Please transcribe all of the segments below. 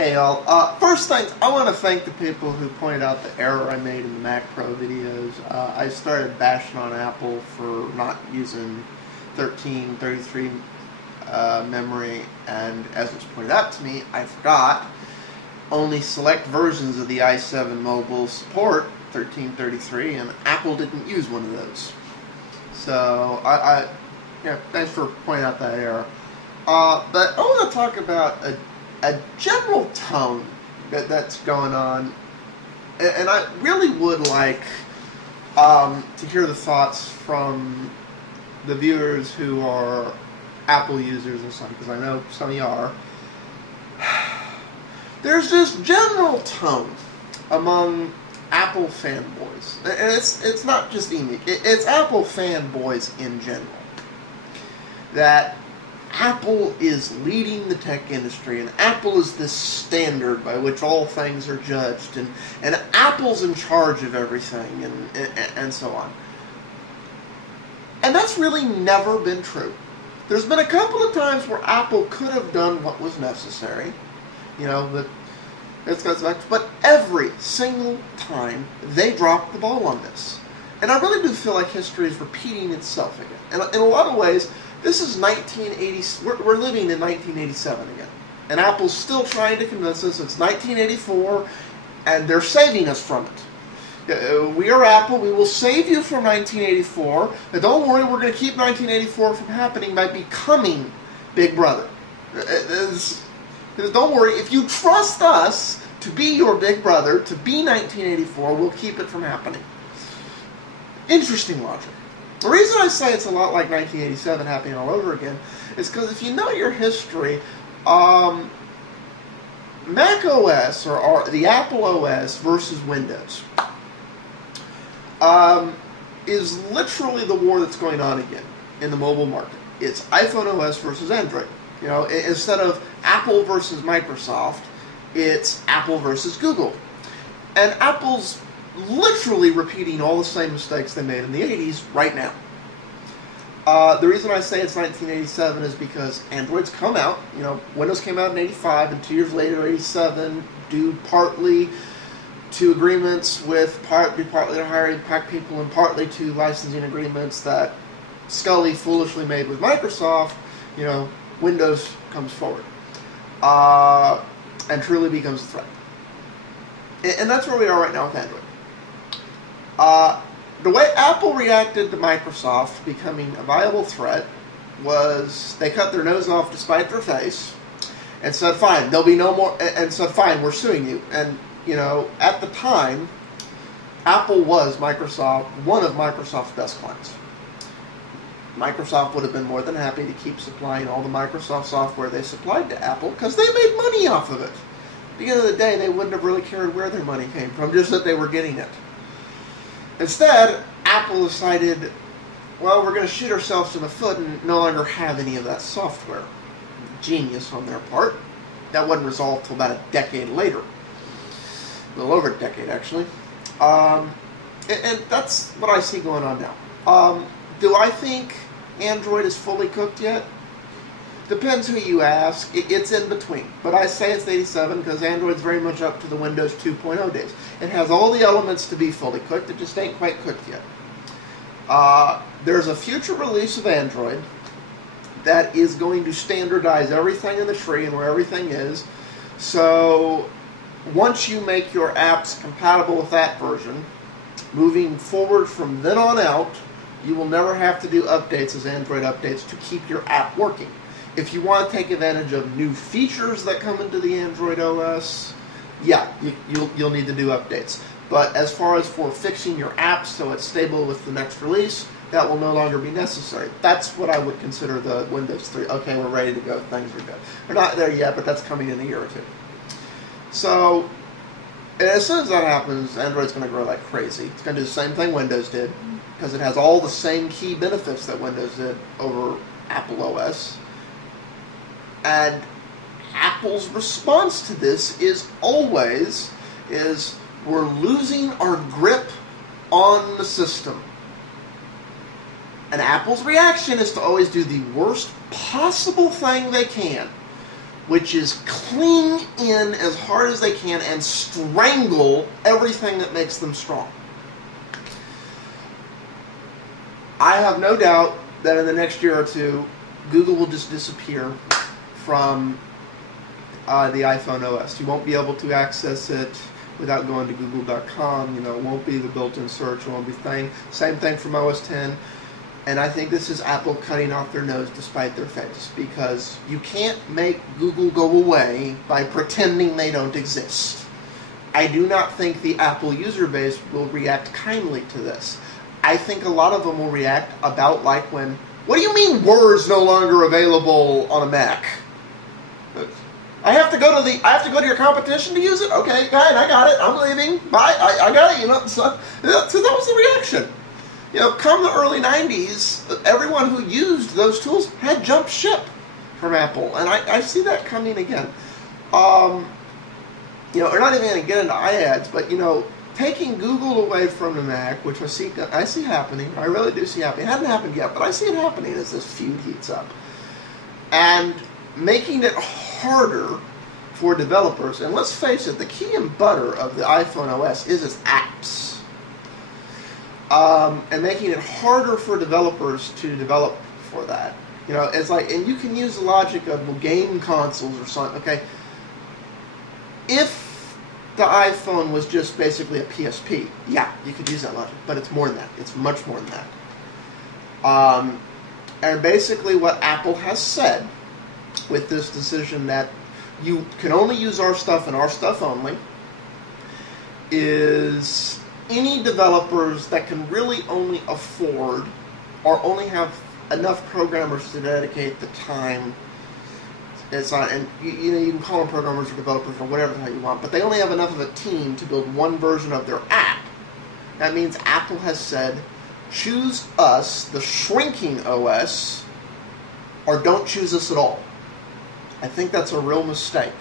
Hey all, first things, I want to thank the people who pointed out the error I made in the Mac Pro videos. I started bashing on Apple for not using 1333 memory, and as was pointed out to me, I forgot only select versions of the i7 mobile support 1333, and Apple didn't use one of those. So, yeah, thanks for pointing out that error. But I want to talk about a general tone that's going on, and I really would like to hear the thoughts from the viewers who are Apple users and some, because I know some of you are. There's this general tone among Apple fanboys, and it's not just me, it's Apple fanboys in general, that Apple is leading the tech industry, and Apple is this standard by which all things are judged, and Apple's in charge of everything, and so on. And that's really never been true. There's been a couple of times where Apple could have done what was necessary, but it goes back. But every single time they dropped the ball on this, and I really do feel like history is repeating itself again. And in a lot of ways, this is 1980. We're living in 1987 again, and Apple's still trying to convince us it's 1984, and they're saving us from it. We are Apple. We will save you from 1984. But don't worry, we're going to keep 1984 from happening by becoming Big Brother. Don't worry, if you trust us to be your Big Brother, to be 1984, we'll keep it from happening. Interesting logic. The reason I say it's a lot like 1987 happening all over again is because if you know your history, Mac OS, or the Apple OS versus Windows, is literally the war that's going on again in the mobile market. It's iPhone OS versus Android. Instead of Apple versus Microsoft, it's Apple versus Google. And Apple's literally repeating all the same mistakes they made in the 80s right now. The reason I say it's 1987 is because Android's come out. Windows came out in 85, and 2 years later, 87, due partly to agreements with partly to hiring pack people, and partly to licensing agreements that Scully foolishly made with Microsoft. Windows comes forward and truly becomes a threat. And that's where we are right now with Android. The way Apple reacted to Microsoft becoming a viable threat was they cut their nose off to spite their face and said, fine, there'll be no more, and said, fine, we're suing you. And, at the time, Apple was one of Microsoft's best clients. Microsoft would have been more than happy to keep supplying all the Microsoft software they supplied to Apple because they made money off of it. At the end of the day, they wouldn't have really cared where their money came from, just that they were getting it. Instead, Apple decided, well, we're going to shoot ourselves in the foot and no longer have any of that software. Genius on their part. That wasn't resolved until about a decade later. A little over a decade, actually. And that's what I see going on now. Do I think Android is fully cooked yet? Depends who you ask. It's in between. But I say it's 87 because Android's very much up to the Windows 2.0 days. It has all the elements to be fully cooked. It just ain't quite cooked yet. There's a future release of Android that is going to standardize everything in the tree and where everything is. So once you make your apps compatible with that version, moving forward from then on out, you will never have to do updates as Android updates to keep your app working. If you want to take advantage of new features that come into the Android OS, yeah, you'll need to do updates. But as far as for fixing your app so it's stable with the next release, that will no longer be necessary. That's what I would consider the Windows 3. Okay, we're ready to go. Things are good. We're not there yet, but that's coming in a year or two. So, as soon as that happens, Android's going to grow like crazy. It's going to do the same thing Windows did, because it has all the same key benefits that Windows did over Apple OS. And Apple's response to this is always, we're losing our grip on the system. And Apple's reaction is to always do the worst possible thing they can, which is cling in as hard as they can and strangle everything that makes them strong. I have no doubt that in the next year or two, Google will just disappear from the iPhone OS. You won't be able to access it without going to google.com. You know, it won't be the built-in search. It won't be same thing from OS X. And I think this is Apple cutting off their nose to spite their face, because you can't make Google go away by pretending they don't exist. I do not think the Apple user base will react kindly to this. I think a lot of them will react about like when, what do you mean Word's no longer available on a Mac? I have to go to your competition to use it? Okay, fine, I got it. I'm leaving. Bye. I got it. You know, so that was the reaction. You know, come the early 90s, everyone who used those tools had jumped ship from Apple, and I see that coming again. You know, we're not even going to get into iAds, but you know, taking Google away from the Mac, which I see happening. I really do see happening. It hasn't happened yet, but I see it happening as this feud heats up, and making it harder for developers. And let's face it, the key and butter of the iPhone OS is its apps. And making it harder for developers to develop for that. You know, it's like, and you can use the logic of, well, game consoles or something. Okay, if the iPhone was just basically a PSP, yeah, you could use that logic, but it's more than that. It's much more than that. And basically what Apple has said with this decision that you can only use our stuff and our stuff only is any developers that can really only afford or only have enough programmers to dedicate the time. It's not, and you know, you can call them programmers or developers or whatever the hell you want, but they only have enough of a team to build one version of their app. That means Apple has said, choose us, the shrinking OS, or don't choose us at all. I think that's a real mistake.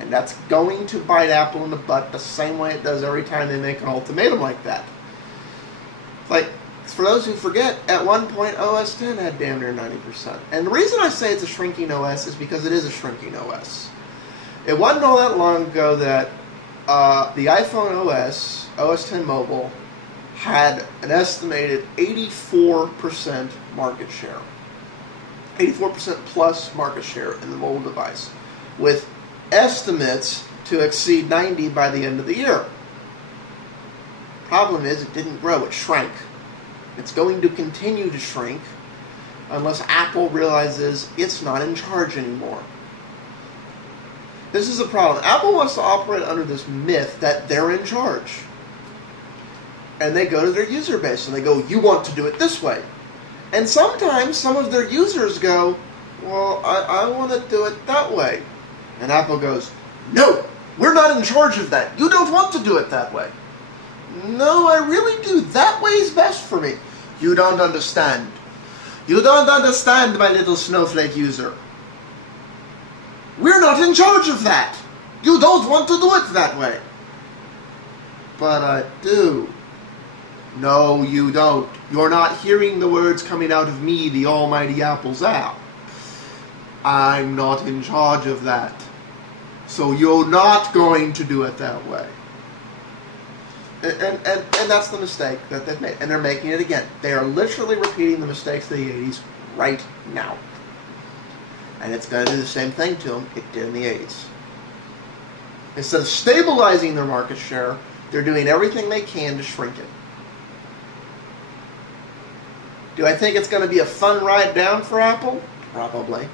And that's going to bite Apple in the butt the same way it does every time they make an ultimatum like that. Like, for those who forget, at one point OS X had damn near 90%. And the reason I say it's a shrinking OS is because it is a shrinking OS. It wasn't all that long ago that the iPhone OS, OS X Mobile, had an estimated 84% market share. 84% plus market share in the mobile device, with estimates to exceed 90 by the end of the year. Problem is, it didn't grow, it shrank. It's going to continue to shrink unless Apple realizes it's not in charge anymore. This is a problem. Apple wants to operate under this myth that they're in charge. And they go to their user base and they go, you want to do it this way. And sometimes some of their users go, well, I want to do it that way. And Apple goes, no, we're not in charge of that. You don't want to do it that way. No, I really do. That way is best for me. You don't understand. You don't understand, my little snowflake user. We're not in charge of that. You don't want to do it that way. But I do. No, you don't. You're not hearing the words coming out of me, the almighty Apple's app. I'm not in charge of that. So you're not going to do it that way. And that's the mistake that they've made. And they're making it again. They are literally repeating the mistakes of the 80s right now. And it's going to do the same thing to them it did in the 80s. Instead of stabilizing their market share, they're doing everything they can to shrink it. Do I think it's going to be a fun ride down for Apple? Probably.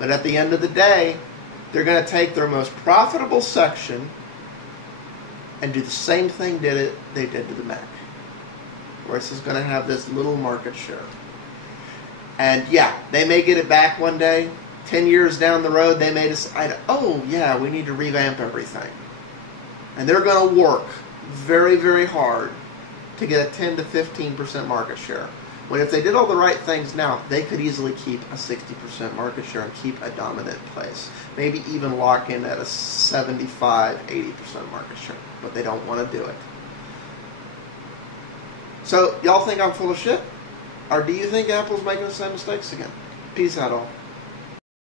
But at the end of the day, they're going to take their most profitable section and do the same thing they did to the Mac. Where it's just going to have this little market share. And yeah, they may get it back one day. 10 years down the road, they may decide, oh yeah, we need to revamp everything. And they're going to work very, very hard to get a 10 to 15% market share. When if they did all the right things now, they could easily keep a 60% market share and keep a dominant place. Maybe even lock in at a 75, 80% market share. But they don't want to do it. So, y'all think I'm full of shit? Or do you think Apple's making the same mistakes again? Peace out all.